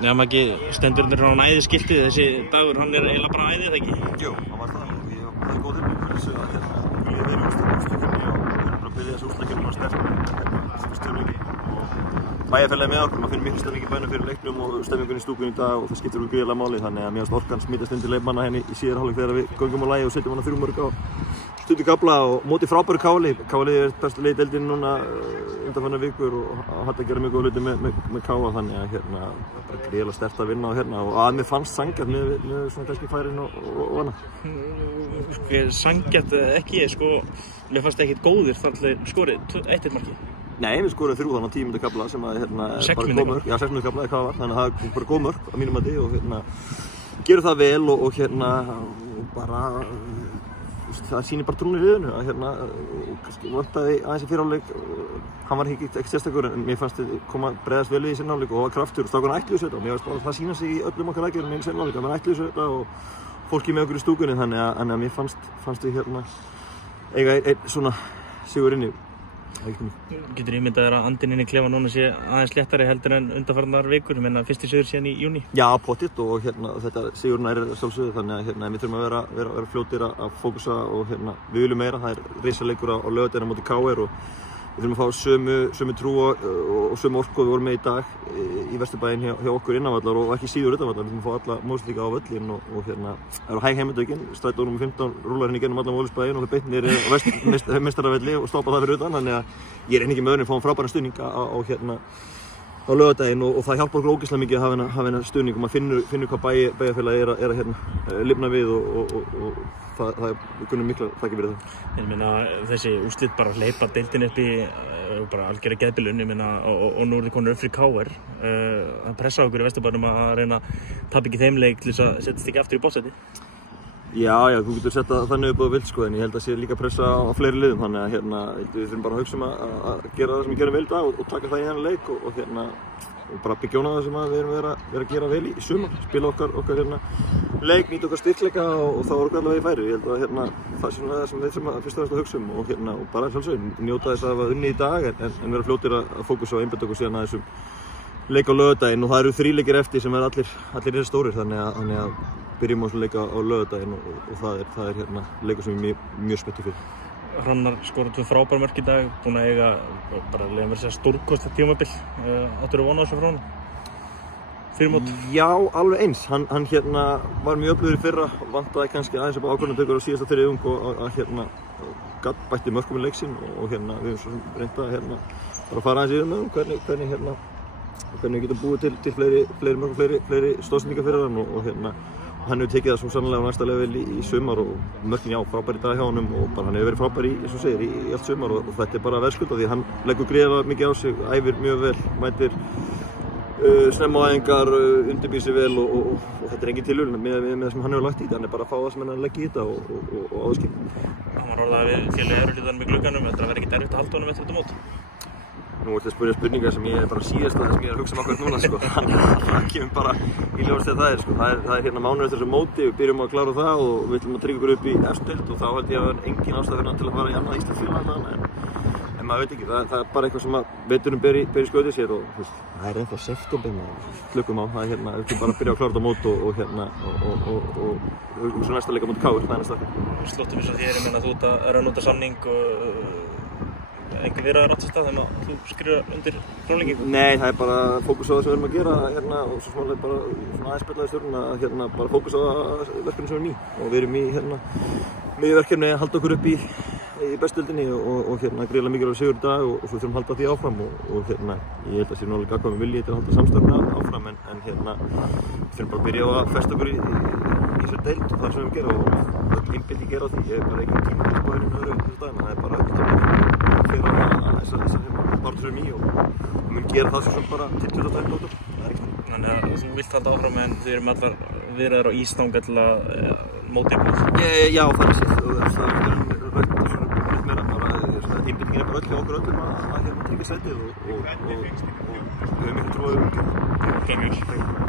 Nefnum ekki stendur undir hann æðiskiltið, þessi dagur, hann eiginlega bara æðið, ekki? Jú, hann var það og ég hafði góð tilbúin fyrir þessu að líði vel í úrslitakeppninni og við erum bara að byrja þessu úrslitakeppni á sterk stjórnleiki og bæjarfélagið með okkur, maður finnir miklu stemming í bænum fyrir leiknum og stemmingunni í stúkunni í dag og það skiptir úr gríðarlega máli þannig að mér finnst orkan smitast inn til leikmanna henni í síðari hálfleik þegar við göngum á lagi og setjum hana 3 mörk á stuttu kafla og móti frábæru Káli. Káli bestu liðið í deildinni núna undanfarnar vikur og hægt að gera mjög góð hluti með Káa þannig að bara gríðarlega sterkt að vinna og að mér fannst sanngjarnt með svona kannski færin og annað. Sanngjarnt ekki, mér fannst ekkert góðir þar til skorið 1-1 marki. Nei, við skorum 3 þannig á 10 mínútna kafla sem að bara góð mörk. Já, 6 mínútna kafla eða hvað var, þannig að það er bara góð mörk á mínum mati og gerum það vel og bara það sýnir bara trúnir í liðinu að kannski vantaði aðeins í fyrri hálfleik hann var ekki sérstakur en mér fannst þið koma bregðast vel í seinni hálfleik og var kraftur og strákarnir ætluðu þetta og mér fannst bara það sýna sig í öllum okkar aðgerðum í seinni hálfleik að menn ætluðu þetta og fólki með okkur í stúkunni þannig að mér fannst við eiga einn svona sigur inni. Getur ímyndað þér að andinn inn í klefa núna sé aðeins léttari heldur en undanfarnar vikur, ég meina fyrsti sigur síðan í júní? Já, pottitt og þetta sigurinn er sjálfsögðu þannig að við þurfum að vera fljótir að fókusa og við viljum meira, það er risaleikur á laugardaginn á móti KR og við þurfum að fá sömu trú og sömu orku við vorum með í dag í Vesturbæinn hjá okkur innanvallar og ekki síður utanvallar, við þurfum að fá alla mótslíka á völlin og það eru hæg heimildaukin, strætó nr. 15 rúlar hérna í gennum allan Vólusbæinn og þau beint niður á meistaravelli og stoppa það fyrir utan, þannig að ég er ekki með öðrum fáum frábæran stuðning á laugardaginn og það hjálpar okkur ógeðslega mikið að hafa hennar stuðning og maður finnur hvað bæjarfélagið er að lifna við og við kunnum mikla þakki fyrir það. Ég meina þessi úrslit bara hleypa deildin upp í bara algjörða geðbilun, ég meina og nú er þið konur upp fyrir KR að pressa okkur í Vesturbænum að reyna að tapa ekki þeim leik til þess að setjast ekki aftur í botnsæti. Já, þú getur sett þannig upp á vild en ég held að sé líka pressa á fleiri liðum þannig að við þurfum bara að hugsa að gera það sem við gerum vel í dag og taka það í þennan leik og bara byggja á það sem við erum verið að gera vel í sumar, spila okkar leik, nýta okkar styrkleika og þá voru allavega í færi. Ég held að það sé það sem við þurfum fyrst og fremst að hugsa og bara sjálfsögðu, njóta þess að hafa unnið í dag en vera fljótir að fókusa og einbeita okkur síðan að þessum leik á laugardaginn og það eru 3 leikir eftir sem allir eru stórir þannig að byrjum á svona leika á laugardaginn og það er leikur sem ég er mjög spenntur fyrir. Hrannar skorar 2 frábær mörk í dag, búinn að eiga bara leiðum verið að segja stórkostlegt tímabil. Áttirðu von á þessu frá honum? Fyrir mót? Já, alveg eins. Hann var mjög öflugur í fyrra, vantaði kannski aðeins upp á ákvörðunartökur á síðasta þriðjung og gat bætti mörkum í leik sinn og við höfum reynt að bara fara aðeins yfir með hann hvernig við getum búið til fleiri mörkum, fleiri stóðsendingar fyrir hann og hann hefur tekið það svo sannlega á næsta level í sumar og mörkin frábær í dag hjá honum og bara hann hefur verið frábær í allt sumar og þetta er bara verðskulda því hann leggur gríðarlega mikið á sig, æfir mjög vel, mætir snemma á æfingar, undirbýr sig vel og þetta er engin tilhögun með það sem hann hefur lagt í þetta, hann er bara að fá það sem hann leggi í þetta og áskil. Hann var orðað við félagið Euroliðan með glugganum, þetta verður ekkert erfitt að halda honum eftir þetta mót? Nú ert að spyrja spurningar sem ég er bara síðast að það sem ég er að hugsa akkurat núna það kemur bara í ljós þegar það er það er mánuður eftir þessu móti, við byrjum að klára það og við ætlum að tryggja okkur upp í efstu deild og þá held ég að það er engin ástæða fyrir hann til að fara í annað Íslandsfélag en maður veit ekki, það er bara eitthvað sem að veturinn ber í skauti sér og það er ennþá september klukkum á, það er við ætlum bara að byrja að klára þetta mót og svo næsta leika móti KR, það er næsta. Slóttum við svo þér, ég meina þú ert að renna út af samning enga viðræður átt sér stað þegar þú skrifar undir frálengingu? Nei, það er bara fókus á það sem við erum að gera og svo smálega bara aðeins spjallaði stjórn að bara fókus á verkefni sem er ný og við erum í miðverkefni að halda okkur upp í bestudeildinni og gríðarlega mikilvægur sigur í dag og svo þurfum að halda því áfram og ég held að sé nú alveg gagvað með vilji til að halda samstarfinu áfram en við þurfum bara að byrja á að festa okkur í þessari deild og það sem við erum að gera og öll innbinding er á því, ég er bara ekki tíma til spáðurinn öðru þessu dagina, það er bara fyrir að þessar barðurum í og mun gera það sem bara til 22 nótum, það er ekki. Þannig að þú vilt halda áfram en þið erum allar viðræður á ístanga til að móti ykkur? Já, það er sér, það er meira bara, innbindingin er bara öll hjá okkur öllum að tryggja sætið og við höfum miklu trú á